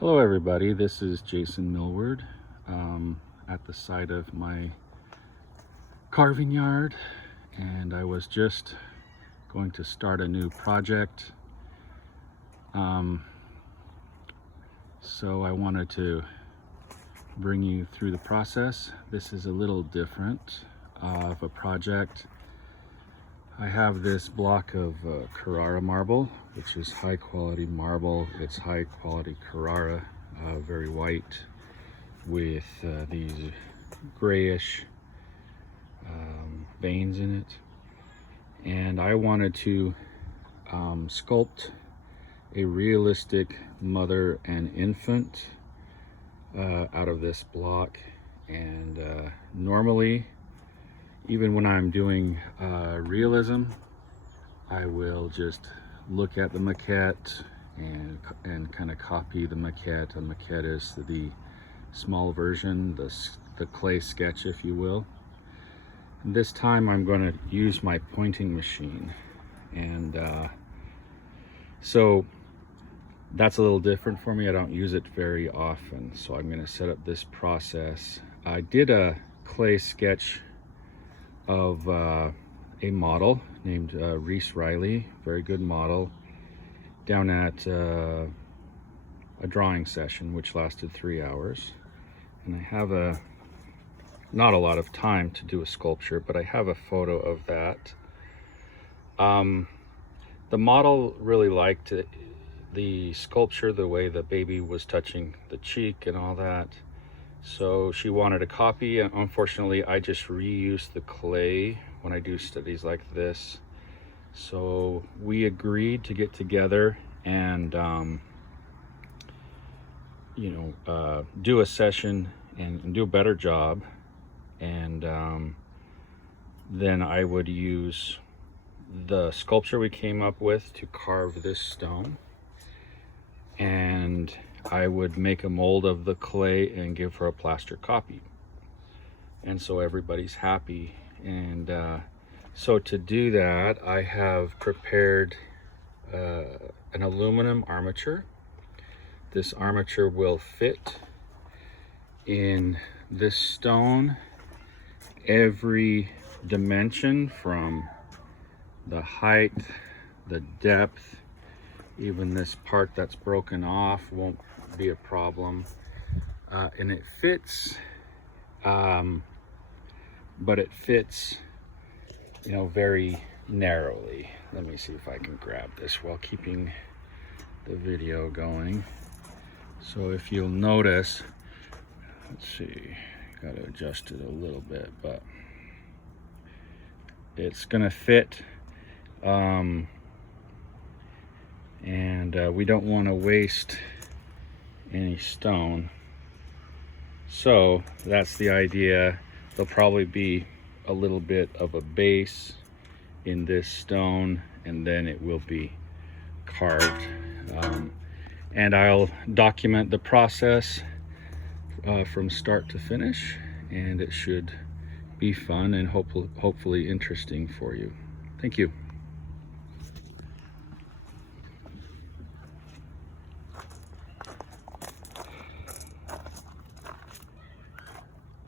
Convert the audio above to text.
Hello everybody, this is Jason Millward at the site of my carving yard, and I was just going to start a new project. So I wanted to bring you through the process. This is a little different of a project. I have this block of Carrara marble, which is high quality marble. It's high quality Carrara, very white, with these grayish veins in it. And I wanted to sculpt a realistic mother and infant out of this block. And normally, even when I'm doing realism, I will just look at the maquette and kind of copy the maquette. The maquette is the small version, the clay sketch, if you will. And this time I'm going to use my pointing machine, and so that's a little different for me. I don't use it very often, so I'm going to set up this process. I did a clay sketch of a model named Reese Riley, very good model, down at a drawing session which lasted 3 hours. And I have not a lot of time to do a sculpture, but I have a photo of that. The model really liked the sculpture, the way the baby was touching the cheek and all that. So she wanted a copy, and unfortunately I just reuse the clay when I do studies like this. So we agreed to get together and do a session and do a better job, and then I would use the sculpture we came up with to carve this stone, and I would make a mold of the clay and give her a plaster copy, and so everybody's happy. And so to do that, I have prepared an aluminum armature. This armature will fit in this stone every dimension, from the height, the depth, even this part that's broken off won't be a problem. And it fits, but it fits, very narrowly. Let me see if I can grab this while keeping the video going. So if you'll notice, let's see, got to adjust it a little bit, but it's gonna fit. And we don't want to waste any stone, so that's the idea. There'll probably be a little bit of a base in this stone, and then it will be carved. And I'll document the process from start to finish, and it should be fun and hopefully interesting for you. Thank you.